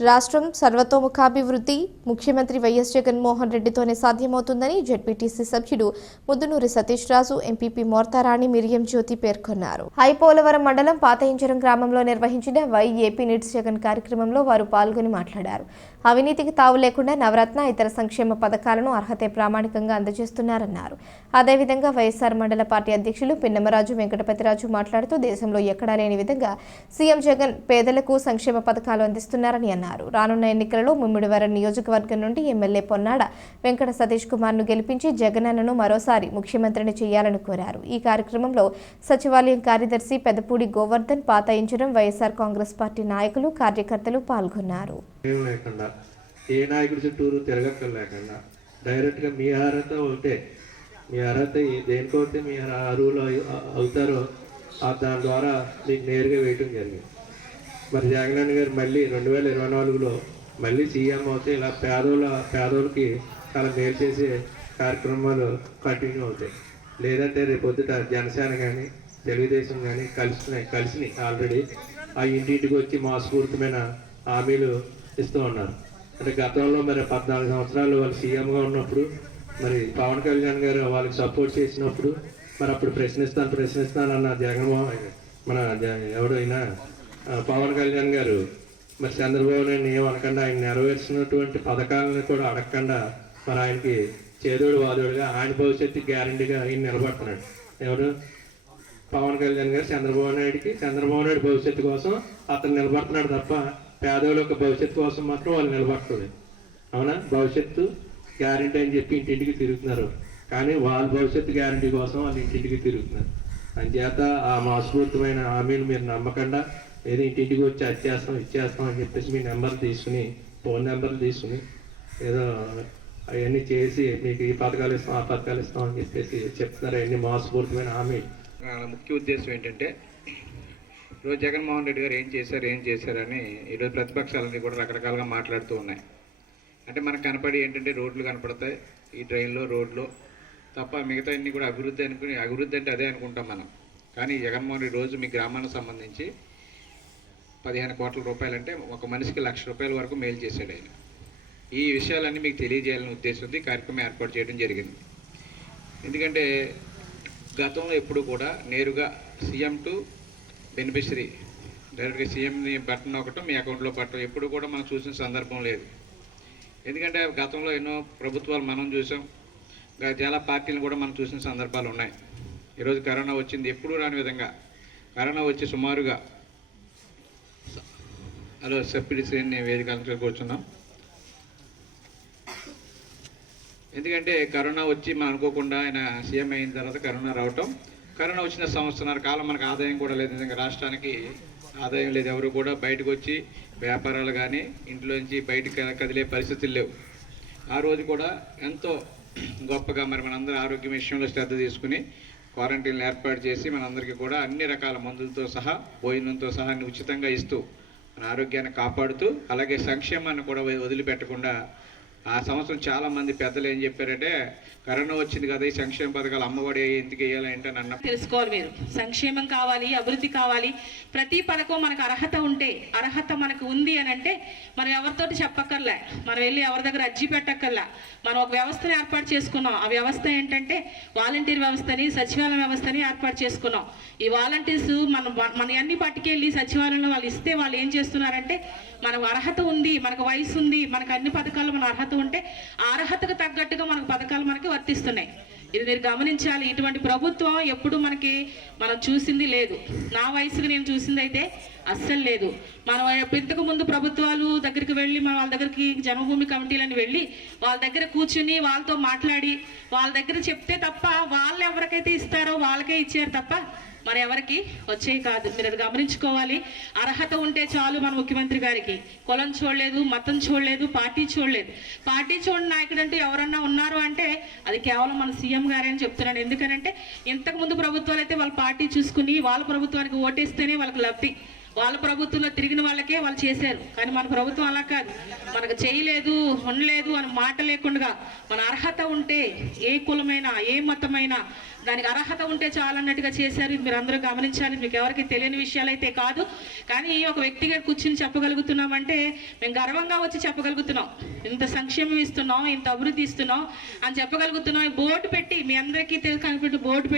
రాష్ట్రం సర్వతోముఖాభివృద్ధి ముఖ్యమంత్రి వైఎస్ జగన్మోహన్ రెడ్డితోనే సాధ్యమవుతుందని జెడ్పీటీసీ సభ్యుడు ముద్దునూరి సతీష్ రాజు ఎంపీపీ మోర్తారాణి మిరియం జ్యోతి పేర్కొన్నారు. హైపోలవరం మండలం పాతయించరం గ్రామంలో నిర్వహించిన వైఏపీ నిట్స్ జగన్ కార్యక్రమంలో వారు పాల్గొని మాట్లాడారు. అవినీతికి తావు లేకుండా నవరత్న ఇతర సంక్షేమ పథకాలను అర్హతే ప్రామాణికంగా అందజేస్తున్నారన్నారు. అదేవిధంగా వైఎస్ఆర్ మండల పార్టీ అధ్యక్షులు పిన్నమరాజు వెంకటపతిరాజు మాట్లాడుతూ దేశంలో ఎక్కడా లేని విధంగా సీఎం జగన్ పేదలకు సంక్షేమ పథకాలు అందిస్తున్నారని అన్నారు. అన్నారు. రానున్న ఎన్నికలలో ముమ్మిడివరం నియోజకవర్గం నుండి ఎమ్మెల్యే పొన్నాడ వెంకట సతీష్ కుమార్ను గెలిపించి జగనన్నను మరోసారి ముఖ్యమంత్రిని చేయాలని కోరారు. ఈ కార్యక్రమంలో సచివాలయం కార్యదర్శి పెదపూడి గోవర్ధన్ పాత ఇంచరం వైఎస్ఆర్ కాంగ్రెస్ పార్టీ నాయకులు కార్యకర్తలు పాల్గొన్నారు. ఏ నాయకుడి చుట్టూరు తిరగక్కర్లేకుండా డైరెక్ట్గా మీ అర్హత ఉంటే మీ అర్హత ఏ- దేనికోతే మీ అరువులు అవుతారో దాని ద్వారా మీకు నేరుగా వేయటం జరిగింది. మరి జగనన్న గారు మళ్ళీ రెండు వేల ఇరవై నాలుగులో మళ్ళీ సీఎం అవుతే ఇలా పేదోళ్ళ పేదోళ్ళకి చాలా మేలు చేసే కార్యక్రమాలు కంటిన్యూ అవుతాయి. లేదంటే రేపు పొద్దుట జనసేన కానీ తెలుగుదేశం కానీ కలిసినాయి కలిసినాయి ఆల్రెడీ. ఆ ఇంటింటికి వచ్చి మోసపూరితమైన హామీలు ఇస్తూ ఉన్నారు. అంటే గతంలో మరి పద్నాలుగు సంవత్సరాలు వాళ్ళు సీఎంగా ఉన్నప్పుడు మరి పవన్ కళ్యాణ్ గారు వాళ్ళకి సపోర్ట్ చేసినప్పుడు మరి అప్పుడు ప్రశ్నిస్తాను ప్రశ్నిస్తాను అన్న జగన్మోహన్ మన ఎవడైనా ఎవరైనా పవన్ కళ్యాణ్ గారు మరి చంద్రబాబు నాయుడు ఏమనకుండా ఆయన నెరవేర్చినటువంటి పథకాలను కూడా అడగకుండా మరి ఆయనకి చేదోడు వాదోడుగా ఆయన భవిష్యత్తు గ్యారంటీగా ఆయన నిలబడుతున్నాడు. ఎవరు? పవన్ కళ్యాణ్ గారు చంద్రబాబు నాయుడికి. చంద్రబాబు నాయుడు భవిష్యత్తు కోసం అతను నిలబడుతున్నాడు తప్ప పేదవాళ్ళ యొక్క భవిష్యత్తు కోసం మాత్రం వాళ్ళు నిలబడుతుంది అవునా? భవిష్యత్తు గ్యారంటీ అని చెప్పి ఇంటింటికి తిరుగుతున్నారు. కానీ వాళ్ళ భవిష్యత్తు గ్యారంటీ కోసం వాళ్ళు ఇంటింటికి తిరుగుతున్నారు. అందుచేత ఆ మోసపూరితమైన హామీలు మీరు నమ్మకుండా ఏదో ఇంటింటికి వచ్చి అత్యాసం ఇచ్చేస్తాం అని చెప్పేసి మీ నెంబర్ తీసుకుని ఫోన్ నెంబర్లు తీసుకుని ఏదో అవన్నీ చేసి మీకు ఈ పథకాలు ఇస్తాం ఆ పథకాలు ఇస్తాం అని చెప్పేసి చెప్తున్నారు. అవన్నీ మోసపూరితమైన హామీ ముఖ్య ఉద్దేశం ఏంటంటే ఈరోజు జగన్మోహన్ రెడ్డి గారు ఏం చేశారు ఏం చేశారని ఈరోజు ప్రతిపక్షాలన్నీ కూడా రకరకాలుగా మాట్లాడుతూ ఉన్నాయి. అంటే మనకు కనపడి ఏంటంటే రోడ్లు కనపడతాయి ఈ ట్రైన్లో రోడ్లు తప్ప మిగతా అన్ని కూడా అభివృద్ధి అనుకుని అభివృద్ధి అంటే అదే అనుకుంటాం మనం. కానీ జగన్మోహన్ రెడ్డి రోజు మీ గ్రామానికి సంబంధించి పదిహేను కోట్ల రూపాయలు అంటే ఒక మనిషికి లక్ష రూపాయల వరకు మేలు చేశాడు ఆయన. ఈ విషయాలన్నీ మీకు తెలియజేయాలనే ఉద్దేశంతో కార్యక్రమం ఏర్పాటు చేయడం జరిగింది. ఎందుకంటే గతంలో ఎప్పుడు కూడా నేరుగా సీఎం టు బెనిఫిషరీ డైరెక్ట్గా సీఎంని బట్టన్ ఒకటం మీ అకౌంట్లో పట్టడం ఎప్పుడు కూడా మనం చూసిన సందర్భం లేదు. ఎందుకంటే గతంలో ఎన్నో ప్రభుత్వాలు మనం చూసాం. చాలా పార్టీలు కూడా మనం చూసిన సందర్భాలు ఉన్నాయి. ఈరోజు కరోనా వచ్చింది ఎప్పుడూ రాని విధంగా. కరోనా వచ్చి సుమారుగా హలో సభ్యుడి శ్రేణి వేదిక అలంకరించి కూర్చున్నాం. ఎందుకంటే కరోనా వచ్చి మనం అనుకోకుండా ఆయన సీఎం అయిన తర్వాత కరోనా రావటం. కరోనా వచ్చిన సంవత్సరాల కాలం మనకు ఆదాయం కూడా లేదు. నిజంగా రాష్ట్రానికి ఆదాయం లేదు. ఎవరు కూడా బయటకు వచ్చి వ్యాపారాలు కానీ ఇంట్లోంచి బయటకు కదిలే పరిస్థితులు లేవు. ఆ రోజు కూడా ఎంతో గొప్పగా మరి మనందరూ ఆరోగ్యం విషయంలో శ్రద్ధ తీసుకుని క్వారంటైన్లు ఏర్పాటు చేసి మనందరికీ కూడా అన్ని రకాల మందులతో సహా భోజనంతో సహా అన్ని ఉచితంగా ఇస్తూ మన ఆరోగ్యాన్ని కాపాడుతూ అలాగే సంక్షేమాన్ని కూడా వదిలిపెట్టకుండా ఆ సంవత్సరం చాలా మంది పెద్దలు ఏం చెప్పారంటే కరోనా వచ్చింది కదా ఈ సంక్షేమ పథకాలు అమ్మఒడి ఎందుకు వేయాలి ఏంటని అని తెలుసుకోవాలి మీరు. సంక్షేమం కావాలి అభివృద్ధి కావాలి. ప్రతి పథకం మనకు అర్హత ఉంటే అర్హత మనకు ఉంది అని అంటే మనం ఎవరితోటి చెప్పక్కర్లే. మనం వెళ్ళి ఎవరి దగ్గర అర్జీ పెట్టక్కర్లా. మనం ఒక వ్యవస్థను ఏర్పాటు చేసుకున్నాం. ఆ వ్యవస్థ ఏంటంటే వాలంటీర్ వ్యవస్థని సచివాలయం వ్యవస్థని ఏర్పాటు చేసుకున్నాం. ఈ వాలంటీర్స్ మనం మన అన్ని పట్టుకెళ్ళి సచివాలయంలో వాళ్ళు ఇస్తే వాళ్ళు ఏం చేస్తున్నారంటే మనకు అర్హత ఉంది మనకు వయసు ఉంది మనకు అన్ని పథకాలు మన అర్హత ఉంటే అర్హతకు తగ్గట్టుగా మనకు పథకాలు మనకి వర్తిస్తున్నాయి. ఇది మీరు గమనించాలి. ఇటువంటి ప్రభుత్వం ఎప్పుడు మనకి మనం చూసింది లేదు. నా వయసుకి నేను చూసింది అయితే అస్సలు లేదు. మనం ఇంతకు ముందు ప్రభుత్వాలు దగ్గరికి వెళ్ళి మన వాళ్ళ దగ్గరికి జన్మభూమి కమిటీలని వెళ్ళి వాళ్ళ దగ్గర కూర్చుని వాళ్ళతో మాట్లాడి వాళ్ళ దగ్గర చెప్తే తప్ప వాళ్ళు ఎవరికైతే ఇస్తారో వాళ్ళకే ఇచ్చారు తప్ప మరి ఎవరికి వచ్చేవి కాదు. మీరు అది గమనించుకోవాలి. అర్హత ఉంటే చాలు మన ముఖ్యమంత్రి గారికి. కులం చూడలేదు మతం చూడలేదు పార్టీ చూడలేదు. పార్టీ చూడని నాయకుడు అంటే ఎవరన్నా ఉన్నారు అంటే అది కేవలం మన సీఎం గారే అని చెప్తున్నాను. ఎందుకనంటే ఇంతకుముందు ప్రభుత్వాలు అయితే వాళ్ళ పార్టీ చూసుకుని వాళ్ళ ప్రభుత్వానికి ఓటేస్తేనే వాళ్ళకి లబ్ధి. వాళ్ళ ప్రభుత్వంలో తిరిగిన వాళ్ళకే వాళ్ళు చేశారు. కానీ మన ప్రభుత్వం అలా కాదు. మనకు చేయలేదు ఉండలేదు అని మాట లేకుండా మన అర్హత ఉంటే ఏ కులమైనా ఏ మతమైనా దానికి అర్హత ఉంటే చాలన్నట్టుగా చేశారు. ఇది మీరు అందరూ గమనించాలి. మీకు ఎవరికి తెలియని విషయాలు అయితే కాదు. కానీ ఒక వ్యక్తిగా కూర్చుని చెప్పగలుగుతున్నామంటే మేము గర్వంగా వచ్చి చెప్పగలుగుతున్నాం. ఇంత సంక్షేమం ఇస్తున్నాం ఇంత అభివృద్ధి ఇస్తున్నాం అని చెప్పగలుగుతున్నాం. బోర్డు పెట్టి మీ అందరికీ తెలుసు అనుకుంటూ బోర్డు పెట్టి